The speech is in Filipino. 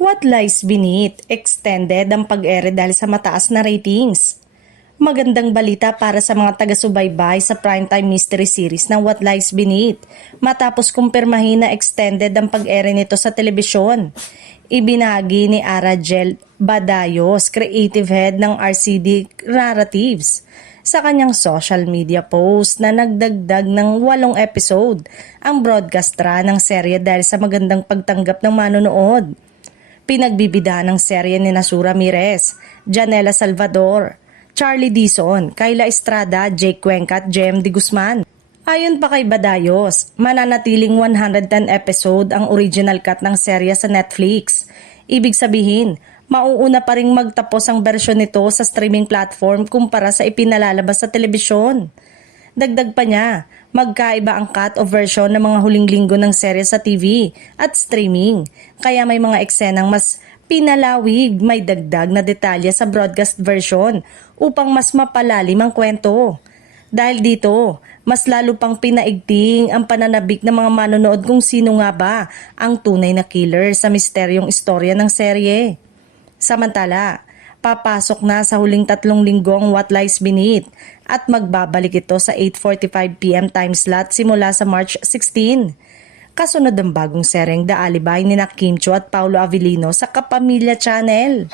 What Lies Beneath, extended ang pag-ere dahil sa mataas na ratings. Magandang balita para sa mga taga-subaybay sa primetime mystery series ng What Lies Beneath matapos kumpirmahin na extended ang pag-ere nito sa telebisyon. Ibinahagi ni Arajel Badayos, creative head ng RCD Narratives, sa kanyang social media post na nagdagdag ng 8 episode ang broadcast run ng serye dahil sa magandang pagtanggap ng manonood. Pinagbibidahan ng serye ni Sue Ramirez, Janela Salvador, Charlie Dizon, Kayla Estrada, Jake Cuenca at Jem de Guzman. Ayon pa kay Badayos, mananatiling 110 episode ang original cut ng serye sa Netflix. Ibig sabihin, mauuna pa ring magtapos ang bersyon nito sa streaming platform kumpara sa ipinalalabas sa telebisyon. Dagdag pa niya, magkaiba ang cut o version ng mga huling linggo ng serye sa TV at streaming, kaya may mga eksenang mas pinalawig, may dagdag na detalye sa broadcast version upang mas mapalalim ang kwento. Dahil dito, mas lalo pang pinaigting ang pananabik ng mga manonood kung sino nga ba ang tunay na killer sa misteryong istorya ng serye. Samantala, papasok na sa huling 3 linggong What Lies Beneath at magbabalik ito sa 8:45 PM time slot simula sa March 16. Kasunod ang bagong seryeng The Alibi ni Kim Chiu at Paolo Avellino sa Kapamilya Channel.